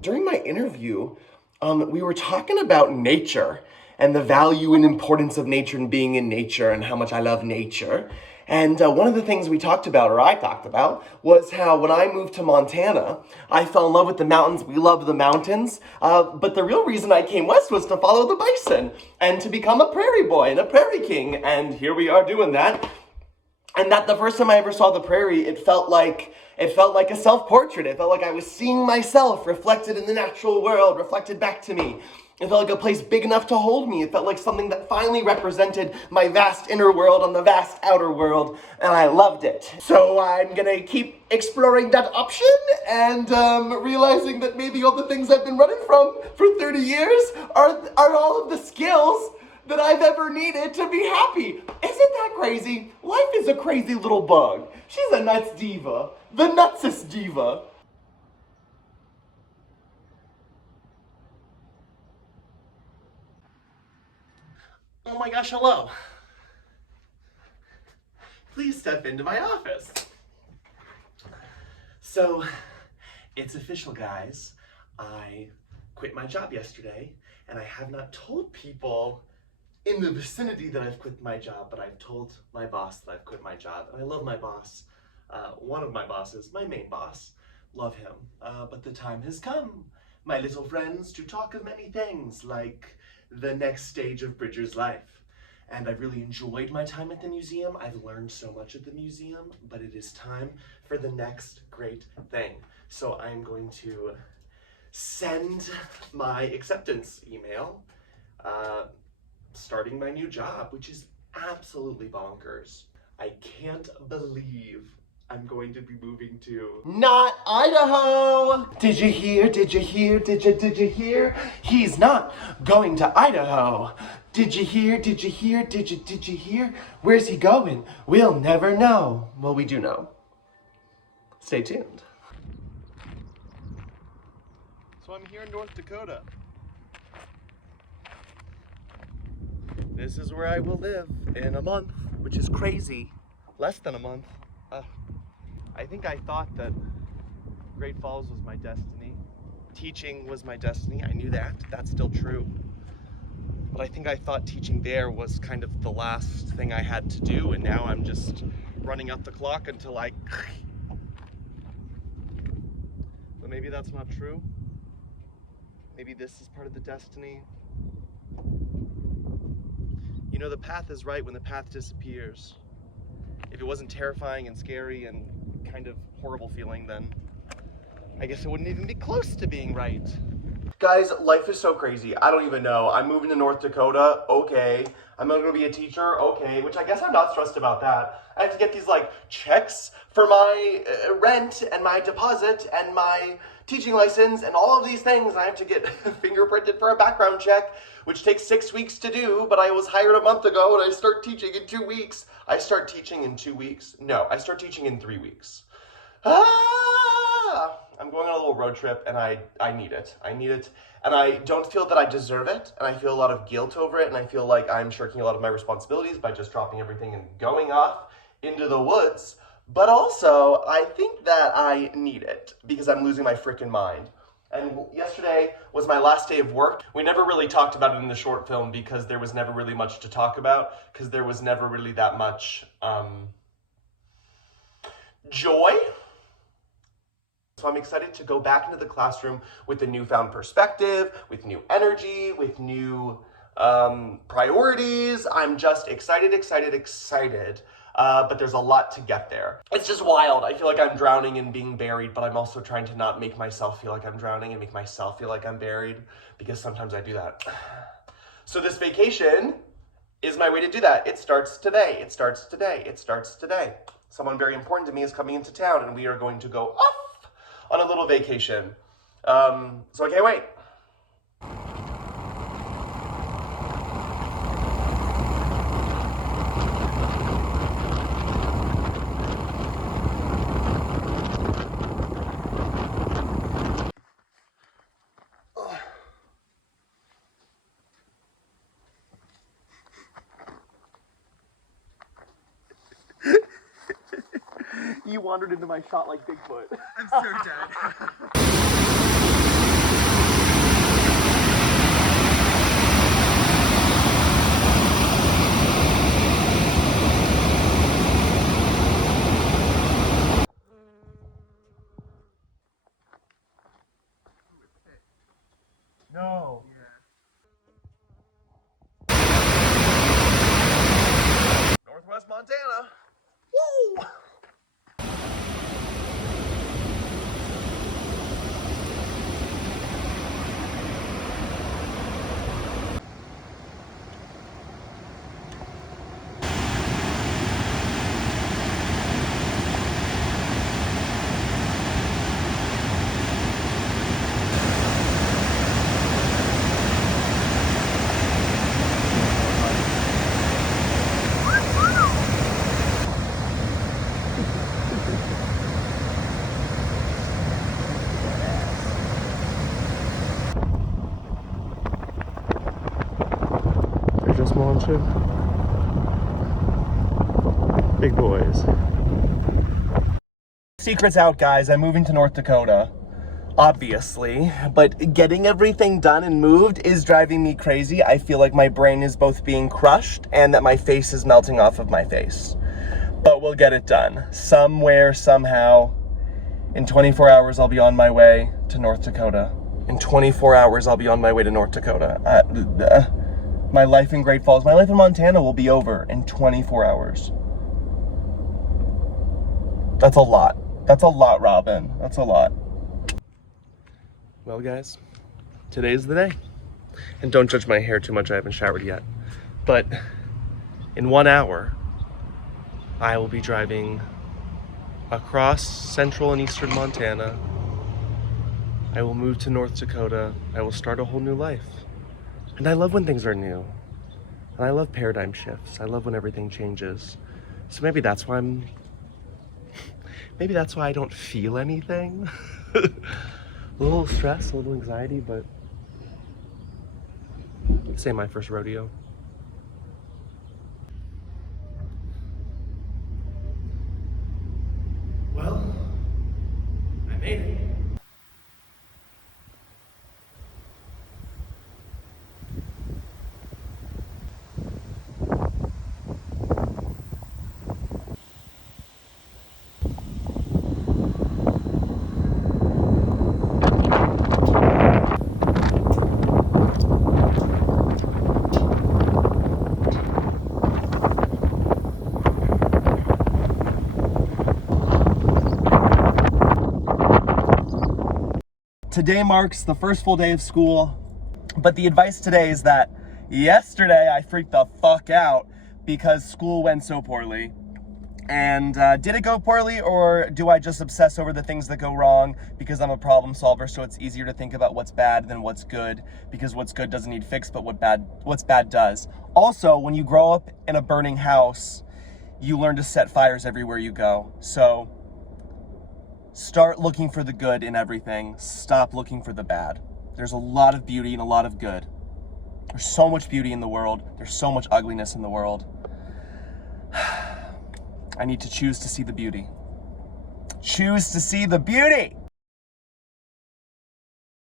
During my interview, we were talking about nature and the value and importance of nature and being in nature and how much I love nature. And one of the things we talked about, or I talked about, was how when I moved to Montana, I fell in love with the mountains. We love the mountains. But the real reason I came west was to follow the bison and to become a prairie boy and a prairie king. And here we are doing that. And that the first time I ever saw the prairie, it felt like a self-portrait. It felt like I was seeing myself reflected in the natural world, reflected back to me. It felt like a place big enough to hold me. It felt like something that finally represented my vast inner world on the vast outer world, and I loved it. So I'm gonna keep exploring that option and realizing that maybe all the things I've been running from for 30 years are all of the skills that I've ever needed to be happy. Isn't that crazy? Life is a crazy little bug. She's a nuts diva. The nutsest diva. Oh my gosh, hello. Please step into my office. So, it's official, guys. I quit my job yesterday, and I have not told people in the vicinity that I've quit my job, but I've told my boss that I've quit my job, and I love my boss. One of my bosses, my main boss, love him. But the time has come, my little friends, to talk of many things, like the next stage of Bridger's life. And I've really enjoyed my time at the museum. I've learned so much at the museum, but it is time for the next great thing. So I'm going to send my acceptance email, starting my new job, which is absolutely bonkers. I can't believe I'm going to be moving to not Idaho. Did you hear? Did you hear? Did you hear? He's not going to Idaho. Did you hear? Did you hear? Did you hear? Where's he going? We'll never know. Well, we do know. Stay tuned. So I'm here in North Dakota. This is where I will live in a month, which is crazy. Less than a month. I think I thought that Great Falls was my destiny. Teaching was my destiny. I knew that. That's still true. But I think I thought teaching there was kind of the last thing I had to do, and now I'm just running out the clock until I... But maybe that's not true. Maybe this is part of the destiny. You know, the path is right when the path disappears. If it wasn't terrifying and scary and kind of horrible feeling, then I guess it wouldn't even be close to being right. Guys, life is so crazy. I don't even know. I'm moving to North Dakota. Okay. I'm going to be a teacher. Okay. Which I guess I'm not stressed about that. I have to get these like checks for my rent and my deposit and my teaching license and all of these things. I have to get fingerprinted for a background check, which takes 6 weeks to do, but I was hired a month ago and I start teaching in 2 weeks. I start teaching in 2 weeks? No, I start teaching in 3 weeks. I'm going on a little road trip and I need it. I need it. And I don't feel that I deserve it. And I feel a lot of guilt over it. And I feel like I'm shirking a lot of my responsibilities by just dropping everything and going off into the woods. But also, I think that I need it because I'm losing my freaking mind. And yesterday was my last day of work. We never really talked about it in the short film because there was never really much to talk about, because there was never really that much joy. So I'm excited to go back into the classroom with a newfound perspective, with new energy, with new priorities. I'm just excited. But there's a lot to get there. It's just wild. I feel like I'm drowning and being buried, but I'm also trying to not make myself feel like I'm drowning and make myself feel like I'm buried, because sometimes I do that. So this vacation is my way to do that. It starts today. It starts today. It starts today. Someone very important to me is coming into town, and we are going to go off on a little vacation. So I can't wait. You wandered into my shot like Bigfoot. I'm so dead. No. Northwest Montana. Woo! They're just launching. Big boys. Secret's out, guys. I'm moving to North Dakota, obviously, but getting everything done and moved is driving me crazy. I feel like my brain is both being crushed and that my face is melting off of my face. But we'll get it done. Somewhere, somehow. In 24 hours, I'll be on my way to North Dakota. In 24 hours, I'll be on my way to North Dakota. My life in Great Falls, my life in Montana will be over in 24 hours. That's a lot. That's a lot, Robin. That's a lot. Well, guys, today's the day. And don't judge my hair too much, I haven't showered yet. But in 1 hour, I will be driving across central and eastern Montana. I will move to North Dakota. I will start a whole new life. And I love when things are new. And I love paradigm shifts. I love when everything changes. So maybe that's why I don't feel anything. A little stress, a little anxiety, but this ain't my first rodeo. Well, I made it. Today marks the first full day of school, but the advice today is that yesterday I freaked the fuck out because school went so poorly. And did it go poorly, or do I just obsess over the things that go wrong because I'm a problem solver, so it's easier to think about what's bad than what's good, because what's good doesn't need fixed, but what's bad does. Also, when you grow up in a burning house, you learn to set fires everywhere you go. So start looking for the good in everything. Stop looking for the bad. There's a lot of beauty and a lot of good. There's so much beauty in the world. There's so much ugliness in the world. I need to choose to see the beauty. Choose to see the beauty!